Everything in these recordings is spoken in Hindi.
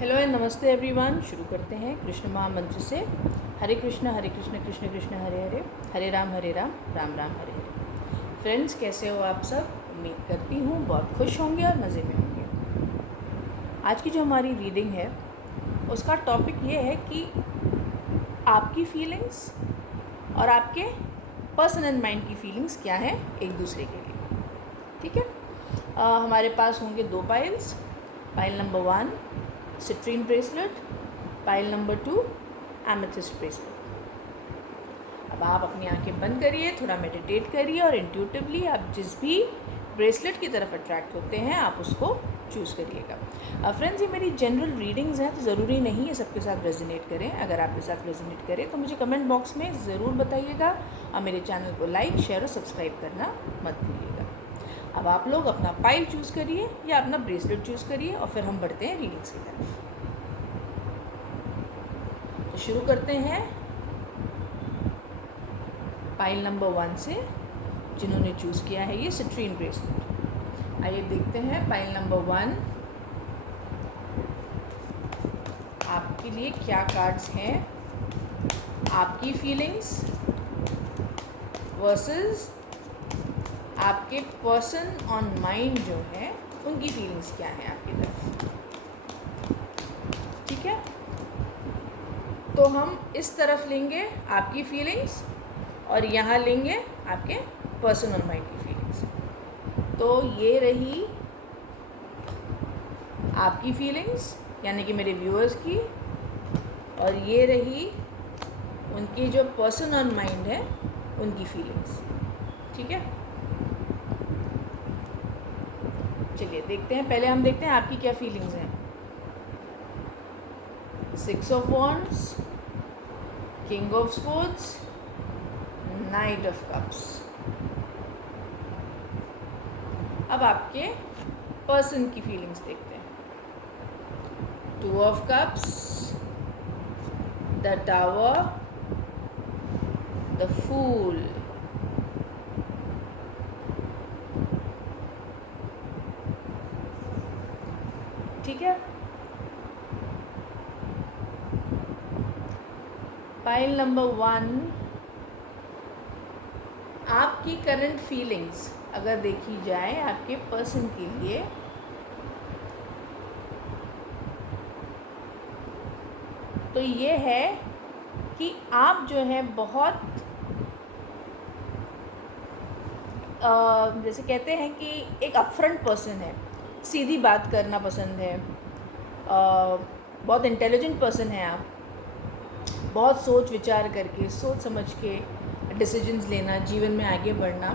हेलो एंड नमस्ते एवरीवन। शुरू करते हैं कृष्ण महामंत्र से। हरे कृष्ण कृष्ण कृष्ण हरे हरे, हरे राम राम राम हरे हरे। फ्रेंड्स, कैसे हो आप सब? उम्मीद करती हूँ बहुत खुश होंगे और मज़े में होंगे। आज की जो हमारी रीडिंग है उसका टॉपिक ये है कि आपकी फीलिंग्स और आपके पर्सन एंड माइंड की फीलिंग्स क्या हैं एक दूसरे के लिए। ठीक है। हमारे पास होंगे दो piles. Pile number 1 citrine bracelet, pile number 2 amethyst bracelet. अब आप अपनी आंखें बंद करिए, थोड़ा मेडिटेट करिए और इंट्यूटिवली आप जिस भी ब्रेसलेट की तरफ अट्रैक्ट होते हैं आप उसको चूज़ करिएगा। फ्रेंड्स, ये मेरी जनरल रीडिंग्स हैं तो ज़रूरी नहीं है सबके साथ रेजोनेट करें। अगर आपके साथ रेजोनेट करें तो मुझे कमेंट बॉक्स में ज़रूर बताइएगा और मेरे चैनल को लाइक शेयर और सब्सक्राइब करना मत भूलिएगा। अब आप लोग अपना पाइल चूज़ करिए या अपना ब्रेसलेट चूज़ करिए और फिर हम बढ़ते हैं रीडिंग्स की तरफ। तो शुरू करते हैं पाइल नंबर 1 से, जिन्होंने चूज़ किया है ये सिट्रीन ब्रेसलेट। आइए देखते हैं पाइल नंबर 1 आपके लिए क्या कार्ड्स हैं। आपकी फीलिंग्स वर्सेस आपके पर्सन ऑन माइंड जो है उनकी फीलिंग्स क्या हैं आपकी तरफ। ठीक है, तो हम इस तरफ लेंगे आपकी फीलिंग्स और यहाँ लेंगे आपके पर्सन ऑन माइंड की फीलिंग्स। तो ये रही आपकी फीलिंग्स यानी कि मेरे व्यूअर्स की, और ये रही उनकी जो पर्सन ऑन माइंड है उनकी फीलिंग्स। ठीक है, चलिए देखते हैं। पहले हम देखते हैं आपकी क्या फीलिंग्स हैं। 6 of wands, king of swords, knight of cups. अब आपके पर्सन की फीलिंग्स देखते हैं। 2 of cups, the tower, the fool. ठीक है, पाइल नंबर 1 आपकी करंट फीलिंग्स अगर देखी जाए आपके पर्सन के लिए, तो ये है कि आप जो है बहुत जैसे कहते हैं कि एक अपफ्रंट पर्सन है, सीधी बात करना पसंद है, बहुत इंटेलिजेंट पर्सन है आप, बहुत सोच विचार करके सोच समझ के डिसीजंस लेना, जीवन में आगे बढ़ना,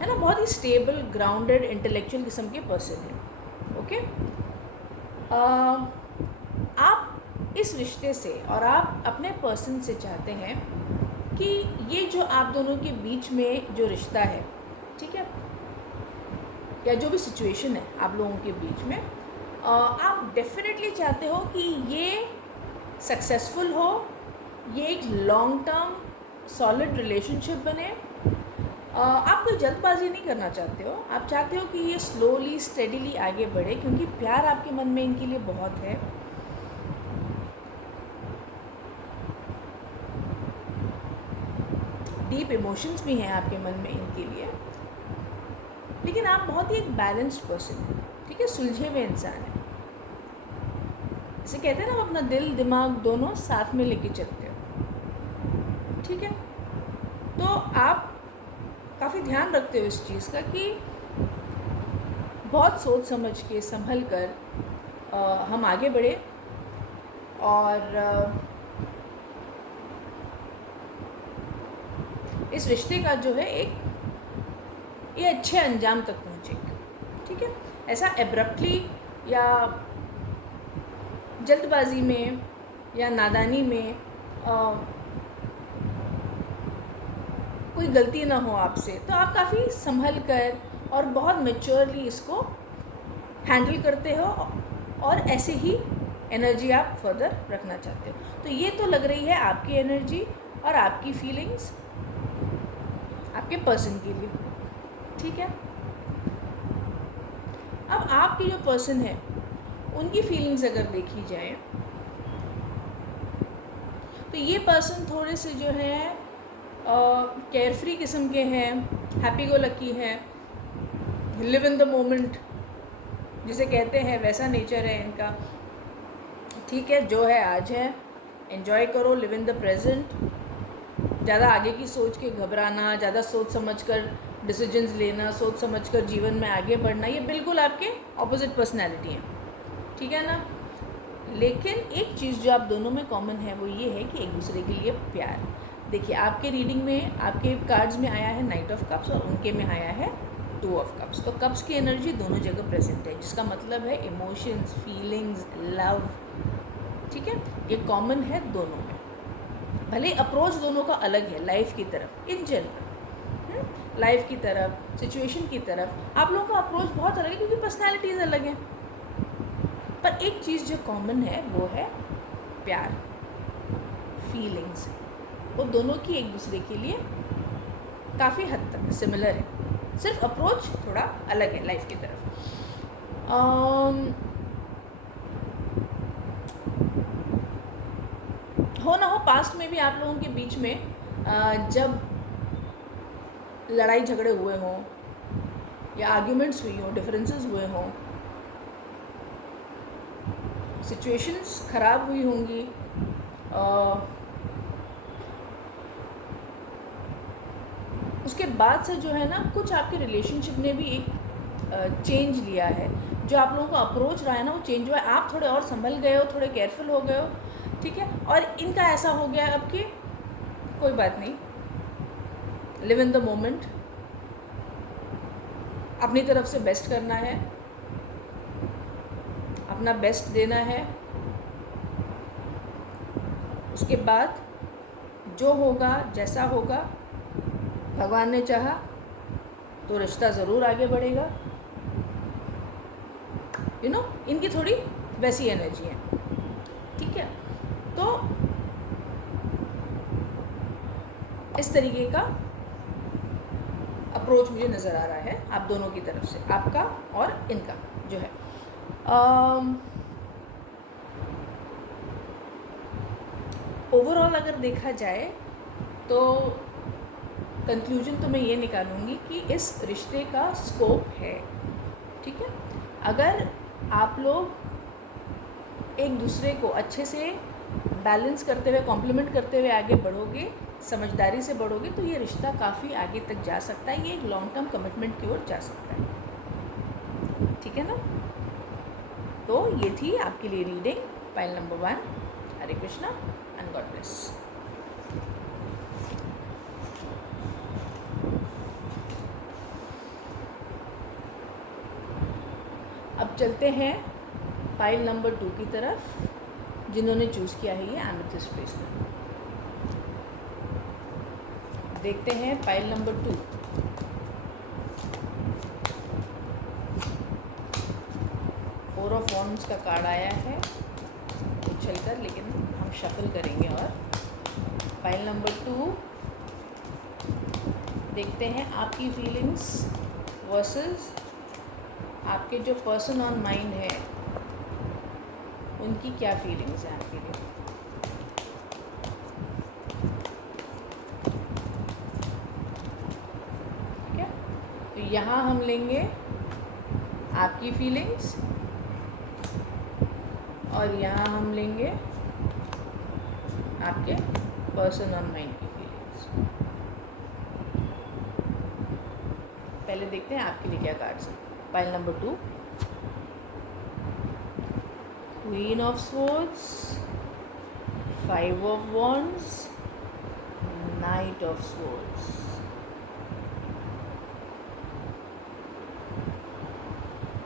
है ना। बहुत ही स्टेबल ग्राउंडेड इंटेलेक्चुअल किस्म के पर्सन है। ओके, आप इस रिश्ते से और आप अपने पर्सन से चाहते हैं कि ये जो आप दोनों के बीच में जो रिश्ता है, ठीक है, या जो भी सिचुएशन है आप लोगों के बीच में, आप डेफिनेटली चाहते हो कि ये सक्सेसफुल हो, ये एक लॉन्ग टर्म सॉलिड रिलेशनशिप बने। आप कोई जल्दबाजी नहीं करना चाहते हो, आप चाहते हो कि ये स्लोली स्टेडीली आगे बढ़े, क्योंकि प्यार आपके मन में इनके लिए बहुत है। डीप इमोशंस भी हैं आपके मन में इनके लिए, लेकिन आप बहुत ही एक बैलेंस्ड पर्सन हैं। ठीक है, सुलझे हुए इंसान हैं। जैसे कहते हैं ना, हम अपना दिल दिमाग दोनों साथ में लेके चलते हो। ठीक है, तो आप काफ़ी ध्यान रखते हो इस चीज़ का कि बहुत सोच समझ के संभल कर हम आगे बढ़े और इस रिश्ते का जो है एक ये अच्छे अंजाम तक पहुँचेगा। ठीक है, ऐसा एब्रप्टली या जल्दबाजी में या नादानी में कोई गलती ना हो आपसे, तो आप काफ़ी संभल कर और बहुत मैच्योरली इसको हैंडल करते हो और ऐसे ही एनर्जी आप फर्दर रखना चाहते हो। तो ये तो लग रही है आपकी एनर्जी और आपकी फीलिंग्स आपके पर्सन के लिए। ठीक है, अब आपकी जो पर्सन है उनकी फीलिंग्स अगर देखी जाए तो ये पर्सन थोड़े से जो है केयर फ्री किस्म के हैं, हैप्पी गो लकी हैं, लिव इन द मोमेंट जिसे कहते हैं, वैसा नेचर है इनका। ठीक है, जो है आज है, एंजॉय करो, लिव इन द प्रेजेंट। ज़्यादा आगे की सोच के घबराना, ज़्यादा सोच समझ कर डिसीजंस लेना, सोच समझ कर जीवन में आगे बढ़ना, ये बिल्कुल आपके ऑपोजिट पर्सनैलिटी हैं, ठीक है ना। लेकिन एक चीज़ जो आप दोनों में कॉमन है वो ये है कि एक दूसरे के लिए प्यार। देखिए, आपके रीडिंग में आपके कार्ड्स में आया है नाइट ऑफ कप्स और उनके में आया है 2 ऑफ कप्स। तो कप्स की एनर्जी दोनों जगह प्रेजेंट है, जिसका मतलब है इमोशंस, फीलिंग्स, लव, ठीक है, ये कॉमन है दोनों में। भले अप्रोच दोनों का अलग है लाइफ की तरफ, इन जनरल लाइफ की तरफ, सिचुएशन की तरफ आप लोगों का अप्रोच बहुत अलग है क्योंकि पर्सनैलिटीज़ अलग हैं। पर एक चीज़ जो कॉमन है वो है प्यार, फीलिंग्स। वो दोनों की एक दूसरे के लिए काफ़ी हद तक सिमिलर है, सिर्फ अप्रोच थोड़ा अलग है लाइफ की तरफ। हो ना हो पास्ट में भी आप लोगों के बीच में जब लड़ाई झगड़े हुए हों या आर्ग्यूमेंट्स हुई हों, डिफरेंसेस हुए हों, सिचुएशंस ख़राब हुई होंगी, उसके बाद से जो है ना कुछ आपके रिलेशनशिप ने भी एक चेंज लिया है। जो आप लोगों का अप्रोच रहा है ना वो चेंज हुआ है, आप थोड़े और संभल गए हो, थोड़े केयरफुल हो गए हो, ठीक है। और इनका ऐसा हो गया अब कि कोई बात नहीं, लिव इन द मोमेंट, अपनी तरफ से बेस्ट करना है, अपना बेस्ट देना है। उसके बाद जो होगा, जैसा होगा, भगवान ने चाहा तो रिश्ता ज़रूर आगे बढ़ेगा, यू नो। इनकी थोड़ी वैसी एनर्जी है, ठीक है। तो इस तरीके का अप्रोच मुझे नज़र आ रहा है आप दोनों की तरफ से, आपका और इनका जो है। ओवरऑल अगर देखा जाए तो कंक्लूजन तो मैं ये निकालूंगी कि इस रिश्ते का स्कोप है, ठीक है। अगर आप लोग एक दूसरे को अच्छे से बैलेंस करते हुए, कॉम्प्लीमेंट करते हुए आगे बढ़ोगे, समझदारी से बढ़ोगे, तो ये रिश्ता काफ़ी आगे तक जा सकता है, ये एक लॉन्ग टर्म कमिटमेंट की ओर जा सकता है, ठीक है ना। तो ये थी आपके लिए reading pile number 1। Hare Krishna and God bless. अब चलते हैं पाइल नंबर 2 की तरफ, जिन्होंने चूज़ किया है ये एमेथिस्ट ब्रेसलेट। देखते हैं pile number 2। Four of wands का कार्ड आया है उछलकर, लेकिन हम शफल करेंगे। और पाइल नंबर 2 देखते हैं आपकी फीलिंग्स वर्सेस आपके जो पर्सन ऑन माइंड है उनकी क्या फीलिंग्स हैं आपके लिए। ठीक है, तो यहाँ हम लेंगे आपकी फीलिंग्स और यहाँ हम लेंगे आपके पर्सन ऑन माइंड की फीलिंग्स। पहले देखते हैं आपके लिए क्या कार्ड्स हैं। Pile number 2, queen of swords, 5 of wands, night of swords.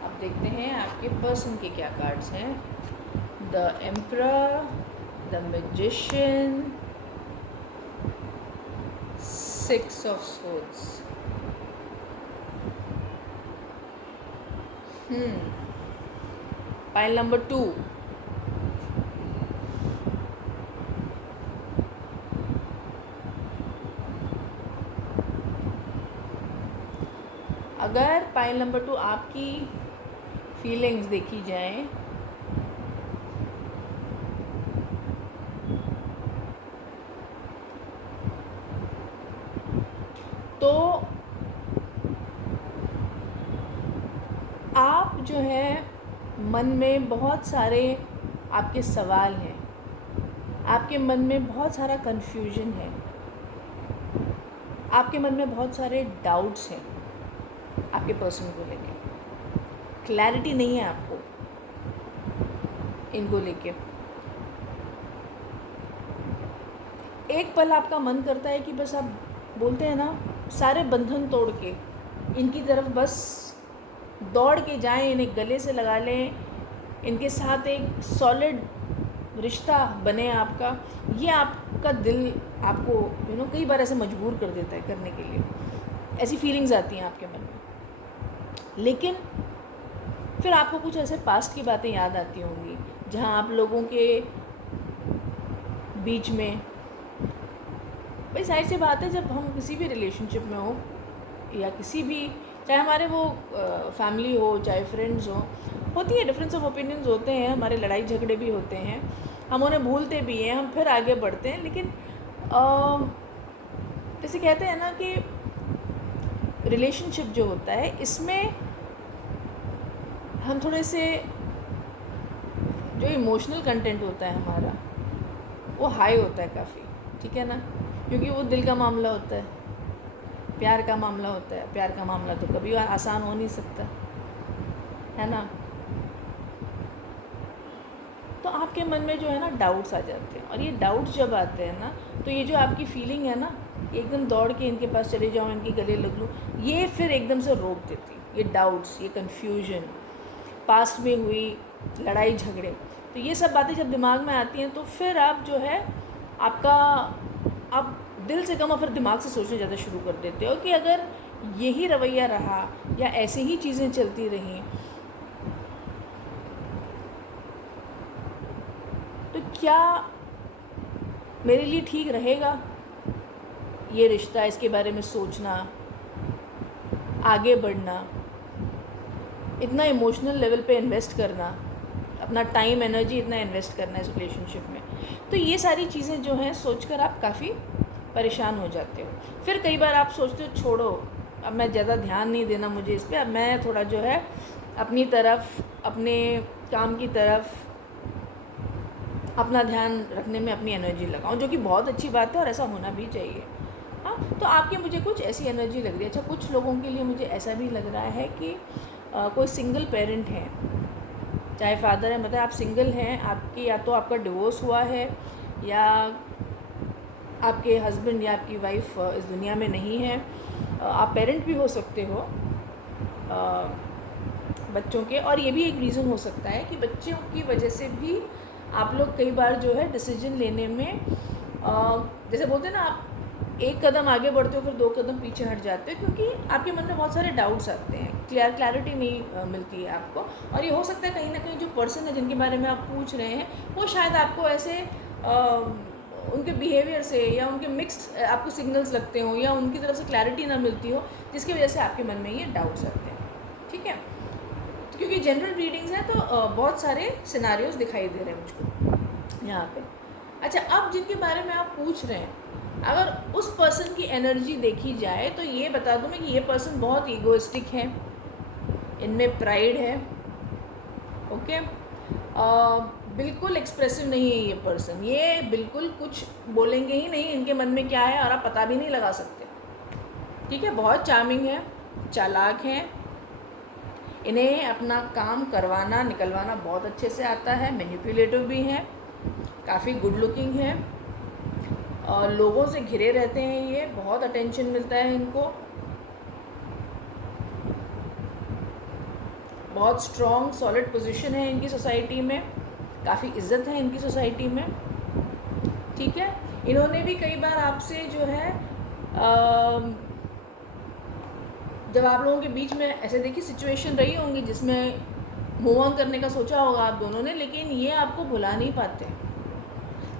अब देखते हैं आपके पर्सन के क्या कार्ड्स हैं। The emperor, the magician, 6 of swords. Pile number 2, अगर पाइल नंबर 2 आपकी फीलिंग्स देखी जाए मन में बहुत सारे आपके सवाल हैं, आपके मन में बहुत सारा कन्फ्यूजन है, आपके मन में बहुत सारे डाउट्स हैं आपके पर्सन को लेके, क्लैरिटी नहीं है आपको इनको लेके। एक पल आपका मन करता है कि बस आप बोलते हैं ना, सारे बंधन तोड़ के इनकी तरफ बस दौड़ के जाएं, इन्हें गले से लगा लें, इनके साथ एक सॉलिड रिश्ता बने आपका। ये आपका दिल आपको कई बार ऐसे मजबूर कर देता है करने के लिए, ऐसी फीलिंग्स आती हैं आपके मन में। लेकिन फिर आपको कुछ ऐसे पास्ट की बातें याद आती होंगी जहाँ आप लोगों के बीच में, भाई जाहिर सी बात है, जब हम किसी भी रिलेशनशिप में हो या किसी भी, चाहे हमारे वो फैमिली हो चाहे फ्रेंड्स हो, होती है डिफरेंस ऑफ ओपिनियंस होते हैं, हमारे लड़ाई झगड़े भी होते हैं, हम उन्हें भूलते भी हैं, हम फिर आगे बढ़ते हैं। लेकिन जैसे कहते हैं ना कि रिलेशनशिप जो होता है इसमें हम थोड़े से जो इमोशनल कंटेंट होता है हमारा वो हाई होता है काफ़ी, ठीक है ना, क्योंकि वो दिल का मामला होता है, प्यार का मामला होता है। प्यार का मामला तो कभी आसान हो नहीं सकता, है ना। तो आपके मन में जो है ना डाउट्स आ जाते हैं, और ये डाउट्स जब आते हैं ना तो ये जो आपकी फीलिंग है ना, एकदम दौड़ के इनके पास चले जाऊँ, इनके गले लग लूँ, ये फिर एकदम से रोक देती। ये डाउट्स, ये कन्फ्यूजन, पास्ट में हुई लड़ाई झगड़े, तो ये सब बातें जब दिमाग में आती हैं तो फिर आप जो है आप दिल से कम और फिर दिमाग से सोचने ज़्यादा शुरू कर देते हो कि अगर यही रवैया रहा या ऐसे ही चीज़ें चलती रहीं तो क्या मेरे लिए ठीक रहेगा ये रिश्ता, इसके बारे में सोचना, आगे बढ़ना, इतना इमोशनल लेवल पे इन्वेस्ट करना, अपना टाइम एनर्जी इतना इन्वेस्ट करना इस रिलेशनशिप में। तो ये सारी चीज़ें जो हैं सोचकर आप काफ़ी परेशान हो जाते हो। फिर कई बार आप सोचते हो छोड़ो, अब मैं ज़्यादा ध्यान नहीं देना मुझे इस पर, अब मैं थोड़ा जो है अपनी तरफ, अपने काम की तरफ अपना ध्यान रखने में अपनी एनर्जी लगाऊं, जो कि बहुत अच्छी बात है और ऐसा होना भी चाहिए। हाँ, तो आपकी मुझे कुछ ऐसी एनर्जी लग रही है। अच्छा, कुछ लोगों के लिए मुझे ऐसा भी लग रहा है कि कोई सिंगल पेरेंट है, चाहे फादर है, मतलब आप सिंगल हैं, आपकी या तो आपका डिवोर्स हुआ है या आपके हस्बैंड या आपकी वाइफ इस दुनिया में नहीं है, आप पेरेंट भी हो सकते हो बच्चों के। और ये भी एक रीज़न हो सकता है कि बच्चों की वजह से भी आप लोग कई बार जो है डिसीजन लेने में जैसे बोलते हैं ना, आप एक कदम आगे बढ़ते हो फिर 2 कदम पीछे हट जाते हो, क्योंकि आपके मन में बहुत सारे डाउट्स आते हैं, क्लैरिटी नहीं मिलती है आपको। और ये हो सकता है कहीं ना कहीं जो पर्सन है जिनके बारे में आप पूछ रहे हैं वो शायद आपको ऐसे उनके बिहेवियर से या उनके मिक्स्ड आपको सिग्नल्स लगते हो या उनकी तरफ से क्लैरिटी ना मिलती हो, जिसकी वजह से आपके मन में ये डाउट्स आते हैं, ठीक है। तो क्योंकि जनरल रीडिंग्स हैं तो बहुत सारे सिनारियोज दिखाई दे रहे हैं मुझको यहाँ पे। अच्छा, अब जिनके बारे में आप पूछ रहे हैं, अगर उस पर्सन की एनर्जी देखी जाए तो ये बता दूँ मैं कि ये पर्सन बहुत ईगोइस्टिक है, इनमें प्राइड है, ओके। बिल्कुल एक्सप्रेसिव नहीं है ये पर्सन, ये बिल्कुल कुछ बोलेंगे ही नहीं, इनके मन में क्या है और आप पता भी नहीं लगा सकते, ठीक है। बहुत चार्मिंग है, चालाक हैं, इन्हें अपना काम करवाना निकलवाना बहुत अच्छे से आता है, मैनिपुलेटिव भी हैं, काफ़ी गुड लुकिंग है और लोगों से घिरे रहते हैं, ये बहुत अटेंशन मिलता है इनको, बहुत स्ट्रॉन्ग सॉलिड पोजीशन है इनकी सोसाइटी में, काफ़ी इज्जत है इनकी सोसाइटी में, ठीक है। इन्होंने भी कई बार आपसे जो है जब आप लोगों के बीच में ऐसे देखिए सिचुएशन रही होंगी जिसमें मूव ऑन करने का सोचा होगा आप दोनों ने, लेकिन ये आपको भुला नहीं पाते।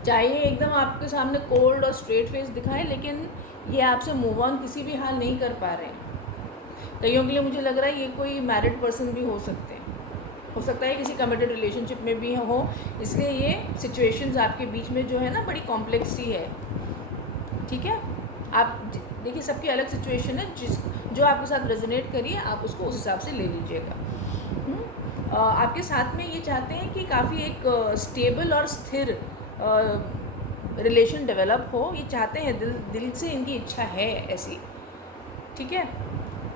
चाहे ये एकदम आपके सामने कोल्ड और स्ट्रेट फेस दिखाएं, लेकिन ये आपसे मूव ऑन किसी भी हाल नहीं कर पा रहे हैं। कईयों के लिए मुझे लग रहा है ये कोई मैरिड पर्सन भी हो सकते हैं, हो सकता है किसी कमिटेड रिलेशनशिप में भी हो, इसलिए ये सिचुएशंस आपके बीच में जो है ना बड़ी कॉम्प्लेक्स सी है, ठीक है। आप देखिए सबकी अलग सिचुएशन है, जो आपके साथ रेजोनेट करिए आप उसको उस हिसाब से ले लीजिएगा। आपके साथ में ये चाहते हैं कि काफ़ी एक स्टेबल और स्थिर रिलेशन डेवलप हो, ये चाहते हैं, दिल से इनकी इच्छा है ऐसी, ठीक है।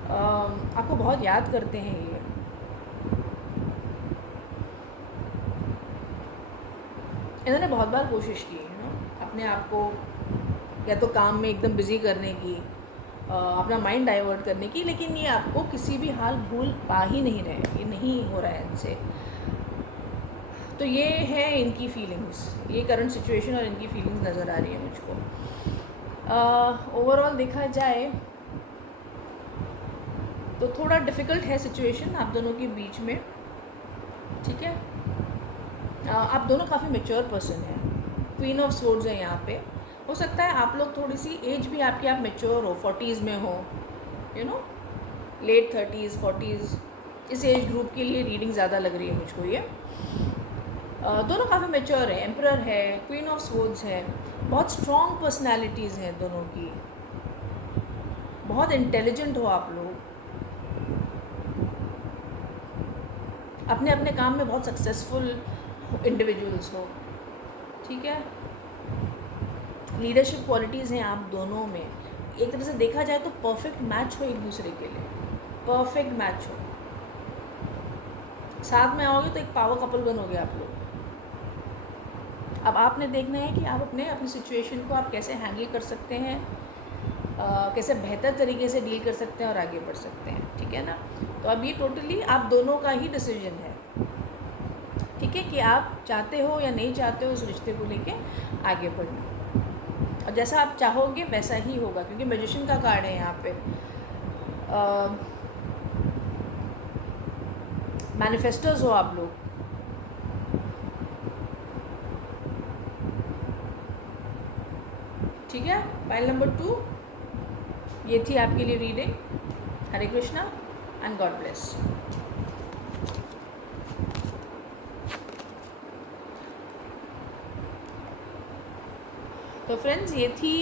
आपको बहुत याद करते हैं ये। इन्होंने बहुत बार कोशिश की है ना अपने आप को या तो काम में एकदम बिज़ी करने की, अपना माइंड डाइवर्ट करने की, लेकिन ये आपको किसी भी हाल भूल पा ही नहीं रहे, ये नहीं हो रहा है इनसे। तो ये है इनकी फीलिंग्स, ये करंट सिचुएशन और इनकी फीलिंग्स नज़र आ रही है मुझको। ओवरऑल देखा जाए तो थोड़ा डिफ़िकल्ट है सिचुएशन आप दोनों के बीच में, ठीक है। आप दोनों काफ़ी मैच्योर पर्सन हैं, क्वीन ऑफ स्वॉर्ड्स है यहाँ पे। हो सकता है आप लोग थोड़ी सी एज भी आपकी, आप मैच्योर हो, 40s में हो, you know, late 30s 40s, इस एज ग्रुप के लिए रीडिंग ज़्यादा लग रही है मुझको ये। दोनों काफ़ी मैच्योर है, एम्परर है, क्वीन ऑफ स्वॉर्ड्स है, बहुत स्ट्रॉन्ग पर्सनालिटीज़ हैं दोनों की, बहुत इंटेलिजेंट हो आप लोग, अपने अपने काम में बहुत सक्सेसफुल इंडिविजुअल्स हो, ठीक है। लीडरशिप क्वालिटीज़ हैं आप दोनों में, एक तरह से देखा जाए तो परफेक्ट मैच हो एक दूसरे के लिए, परफेक्ट मैच हो, साथ में आओगे तो एक पावर कपल बनोगे आप लोग। अब आपने देखना है कि आप अपनी सिचुएशन को आप कैसे हैंडल कर सकते हैं, कैसे बेहतर तरीके से डील कर सकते हैं और आगे बढ़ सकते हैं, ठीक है ना। तो अब ये टोटली आप दोनों का ही डिसीजन है, ठीक है, कि आप चाहते हो या नहीं चाहते हो उस रिश्ते को लेके आगे बढ़ना, और जैसा आप चाहोगे वैसा ही होगा, क्योंकि मैजिशियन का कार्ड है यहाँ पे। मैनिफेस्टर्स हो आप लोग, ठीक है। फाइल नंबर 2 ये थी आपके लिए reading. Hare Krishna and God bless. तो फ्रेंड्स ये थी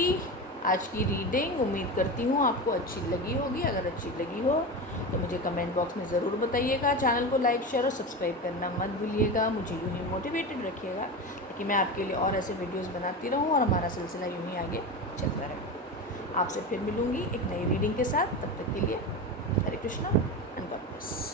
आज की रीडिंग, उम्मीद करती हूँ आपको अच्छी लगी होगी। अगर अच्छी लगी हो तो मुझे कमेंट बॉक्स में ज़रूर बताइएगा। चैनल को लाइक शेयर और सब्सक्राइब करना मत भूलिएगा। मुझे यूँ ही मोटिवेटेड रखिएगा ताकि मैं आपके लिए और ऐसे वीडियोस बनाती रहूँ और हमारा सिलसिला यूँ ही आगे चलता रहे। आपसे फिर मिलूँगी एक नई रीडिंग के साथ, तब तक के लिए हरे कृष्णा एंड गॉड ब्लेस।